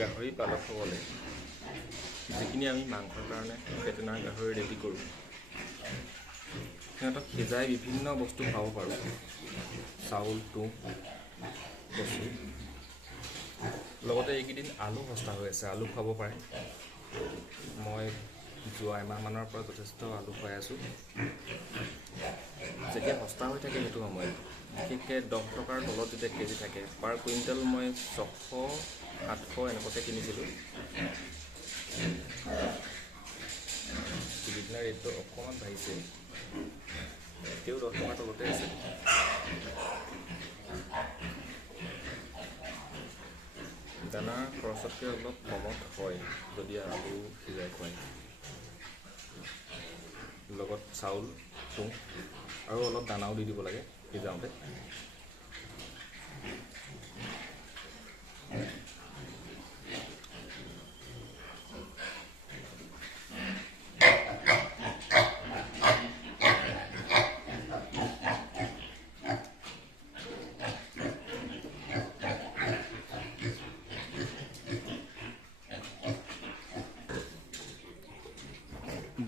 গাহৰি পালকসকলে যিখিনি আমি মাংসৰ কাৰণে পেটেনাৰ গাহৰি ৰেডি কৰোঁ, সিহঁতক সিজাই বিভিন্ন বস্তু খাব পাৰোঁ। চাউল, তুঁহ, কচু, লগতে এইকেইদিন আলু সস্তা হৈ আছে, আলু খাব পাৰে। মই যোৱা এমাহমানৰ পৰা যথেষ্ট আলু খুৱাই আছোঁ। যেতিয়া সস্তা হৈ থাকে সেইটো সময়ত, বিশেষকৈ 10 টকাৰ তলত যেতিয়া কেজি থাকে, পাৰ কুইণ্টেল মই 600-700 এনেকুৱাকৈ কিনিছিলোঁ। সিদিনা ৰেটটো অকণমান বাঢ়িছে, এতিয়াও 10 টকাৰ তলতে আছে। দানা খৰচতকৈ অলপ কমত হয় যদি আলু সিজাই খুৱায়। লগত চাউল, তুঁহ আৰু অলপ দানাও দি দিব লাগে সিজাওঁতে।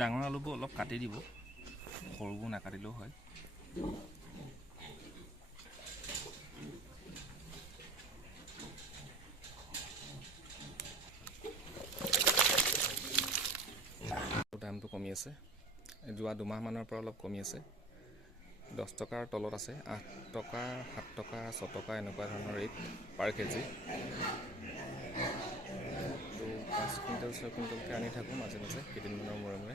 ডাঙৰ আলুবোৰ অলপ কাটি দিব, সৰুবোৰ নাকাটিলেও হয়। দামটো কমি আছে, যোৱা দুমাহমানৰ পৰা অলপ কমি আছে। 10 টকাৰ তলত আছে, 8 টকা, 7 টকা, 6 টকা এনেকুৱা ধৰণৰ ৰেট পাৰ কেজি। তো 5 কুইণ্টেল 6 কুইণ্টেলকৈ আনি থাকোঁ মাজে মাজে, কেইদিনমানৰ মূৰে মূৰে।